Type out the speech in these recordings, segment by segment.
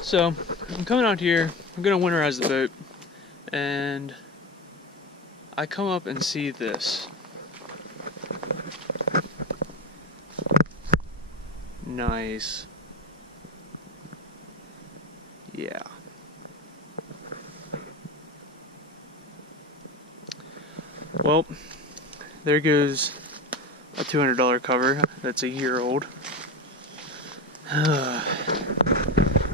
So I'm coming out here, I'm gonna winterize the boat, and I come up and see this. Nice. Yeah. Well, there goes a $200 cover that's a year old.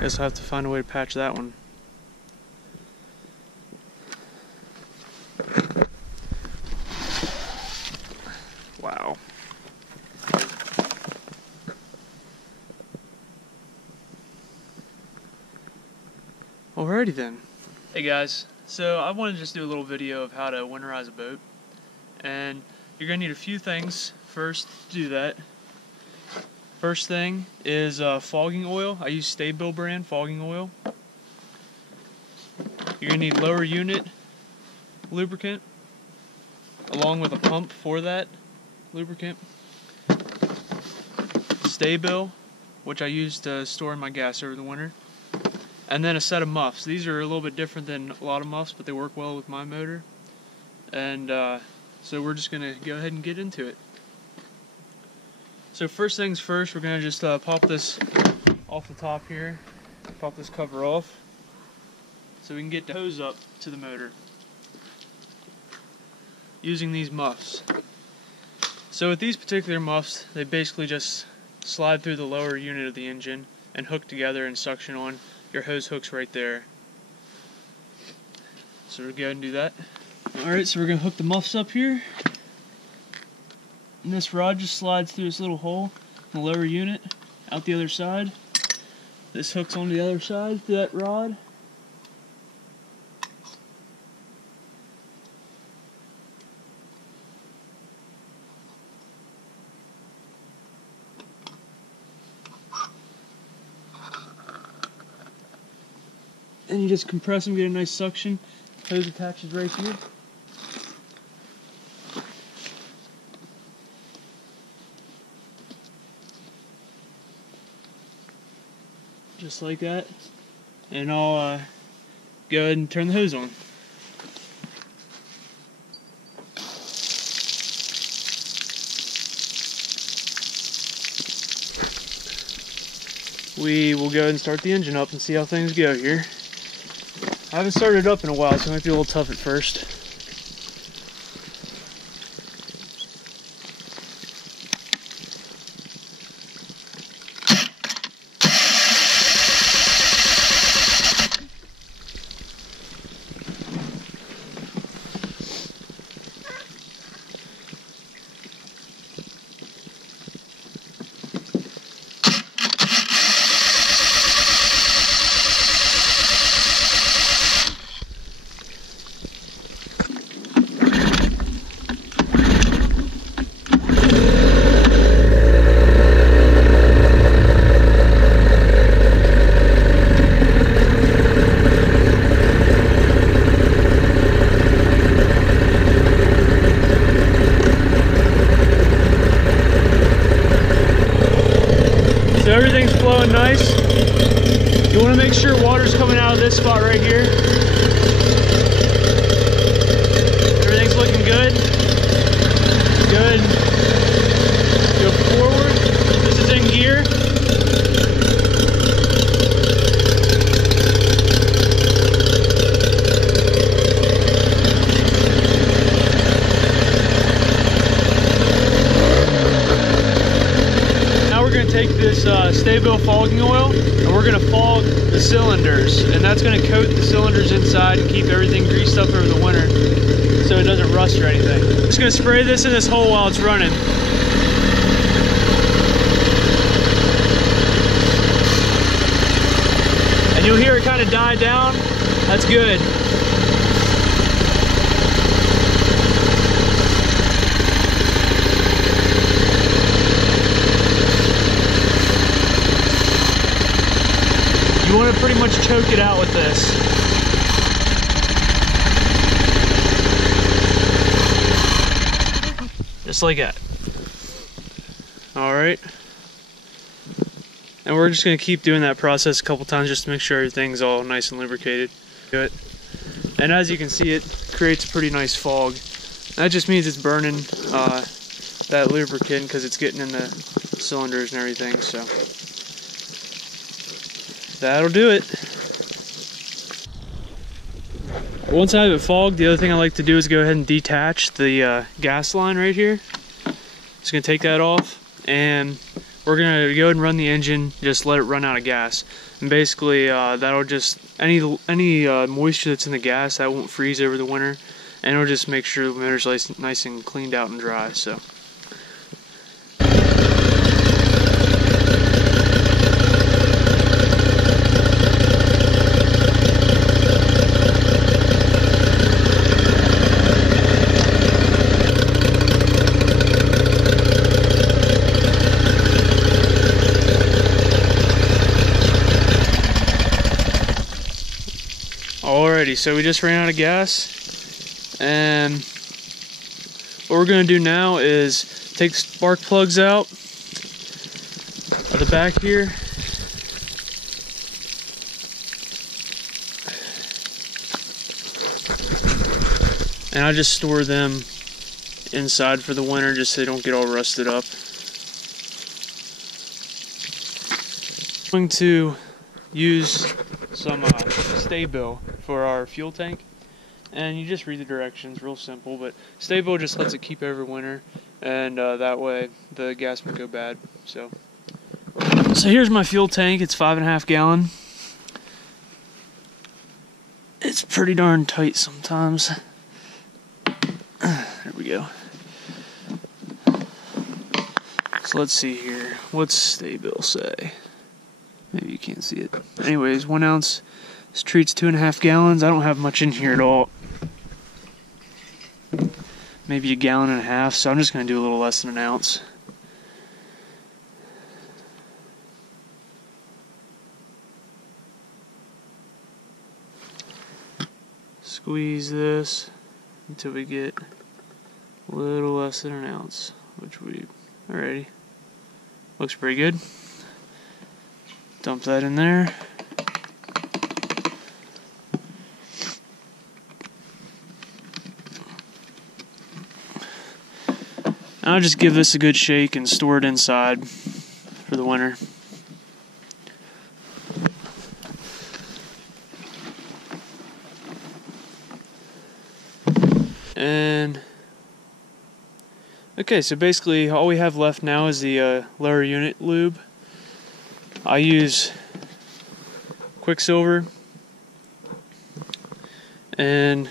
Guess I'll have to find a way to patch that one. Wow. Alrighty then. Hey guys, so I wanted to just do a little video of how to winterize a boat. And you're going to need a few things first to do that. First thing is fogging oil. I use Sta-Bil brand fogging oil. You're going to need lower unit lubricant along with a pump for that lubricant. Sta-Bil, which I use to store in my gas over the winter. And then a set of muffs. These are a little bit different than a lot of muffs, but they work well with my motor. And so we're just going to go ahead and get into it. So first things first, we're going to just pop this off the top here. Pop this cover off so we can get the hose up to the motor using these muffs. So with these particular muffs, they basically just slide through the lower unit of the engine and hook together and suction on. Your hose hooks right there. So we'll go ahead and do that. Alright, so we're going to hook the muffs up here. And this rod just slides through this little hole in the lower unit, out the other side. This hooks on the other side through that rod. And you just compress them, get a nice suction. Hose attaches right here. Just like that. And I'll go ahead and turn the hose on. We will go ahead and start the engine up and see how things go here. I haven't started it up in a while, so it might be a little tough at first. So everything's flowing nice. You want to make sure water's coming out of this spot right here. Everything's looking good. Good. Go forward. This is in gear. Take this Sta-Bil fogging oil and we're going to fog the cylinders, and that's going to coat the cylinders inside and keep everything greased up over the winter so it doesn't rust or anything. Just going to spray this in this hole while it's running. And you'll hear it kind of die down. That's good. You want to pretty much choke it out with this. Just like that. Alright. And we're just going to keep doing that process a couple times just to make sure everything's all nice and lubricated. And as you can see, it creates a pretty nice fog. That just means it's burning that lubricant because it's getting in the cylinders and everything. So that'll do it. Once I have it fogged, the other thing I like to do is go ahead and detach the gas line right here. Just gonna take that off, and we're gonna go ahead and run the engine, just let it run out of gas. And basically that'll just, any moisture that's in the gas, that won't freeze over the winter, and it'll just make sure the motor's nice and cleaned out and dry. So alrighty, so we just ran out of gas, and what we're going to do now is take the spark plugs out of the back here, and I just store them inside for the winter just so they don't get all rusted up. I'm going to use some Sta-Bil for our fuel tank, and you just read the directions, real simple, but Sta-Bil just lets it keep over winter, and that way the gas won't go bad. So here's my fuel tank. It's 5.5 gallon. It's pretty darn tight sometimes. There we go. So let's see here, what's Sta-Bil say? Maybe you can't see it. Anyways, 1 ounce. This treat's 2.5 gallons. I don't have much in here at all. Maybe 1.5 gallons, so I'm just going to do a little less than 1 ounce. Squeeze this until we get a little less than 1 ounce, which we, alrighty. Looks pretty good. Dump that in there. I'll just give this a good shake and store it inside for the winter. And okay, so basically all we have left now is the lower unit lube. I use Quicksilver, and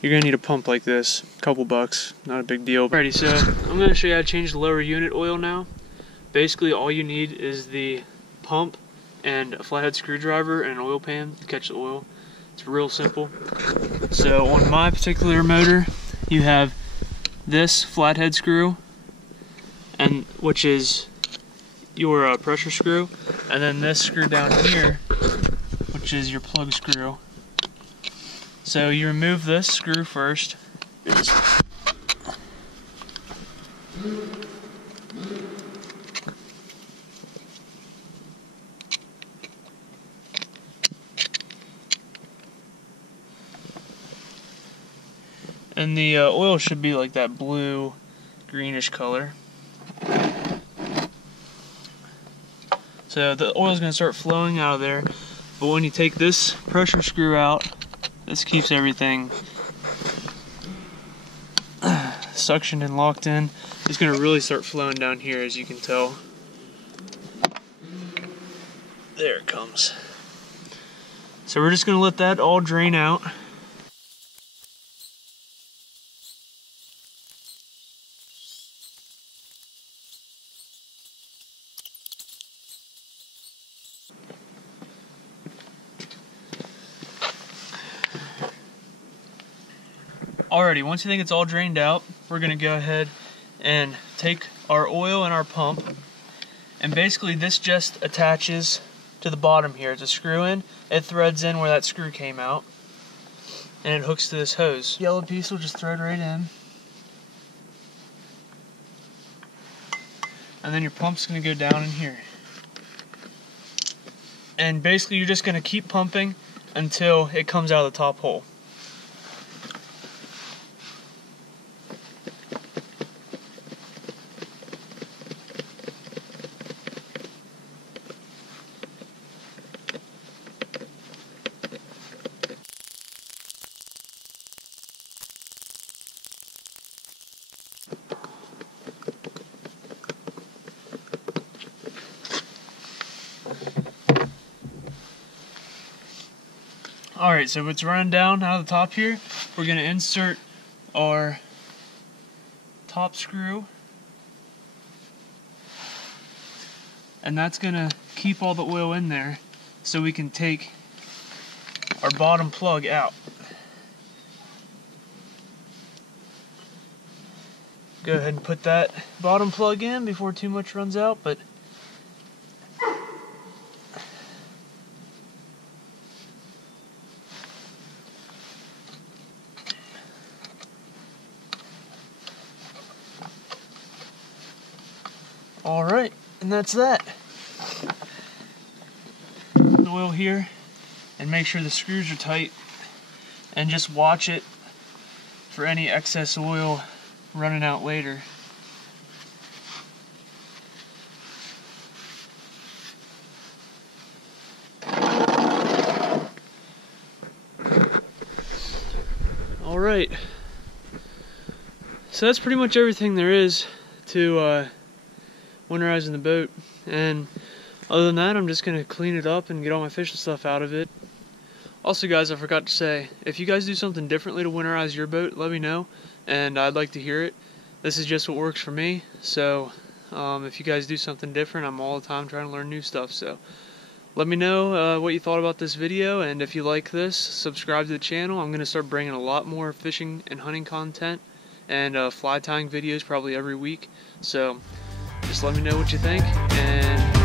you're gonna need a pump like this, a couple bucks, not a big deal. Alrighty, so I'm gonna show you how to change the lower unit oil now. Basically all you need is the pump and a flathead screwdriver and an oil pan to catch the oil. It's real simple. So on my particular motor, you have this flathead screw, and which is your pressure screw, and then this screw down here, which is your plug screw. So you remove this screw first. And the oil should be like that blue, greenish color. So the oil is going to start flowing out of there, but when you take this pressure screw out, this keeps everything suctioned and locked in. It's going to really start flowing down here, as you can tell. There it comes. So we're just going to let that all drain out. Alrighty, once you think it's all drained out, we're going to go ahead and take our oil and our pump, and basically this just attaches to the bottom here. It's a screw in, it threads in where that screw came out, and it hooks to this hose. Yellow piece will just thread right in, and then your pump's going to go down in here. and basically you're just going to keep pumping until it comes out of the top hole. Alright, so it's running down out of the top here. We're going to insert our top screw, and that's going to keep all the oil in there so we can take our bottom plug out. Go ahead and put that bottom plug in before too much runs out, but alright, and that's that. The oil here, and make sure the screws are tight, and just watch it for any excess oil running out later. Alright, so that's pretty much everything there is to winterizing the boat, and other than that, I'm just going to clean it up and get all my fishing stuff out of it. Also guys, I forgot to say, if you guys do something differently to winterize your boat, let me know, and I'd like to hear it. This is just what works for me, so if you guys do something different, I'm all the time trying to learn new stuff, so let me know what you thought about this video, and if you like this, subscribe to the channel. I'm going to start bringing a lot more fishing and hunting content, and fly tying videos probably every week, so just let me know what you think, and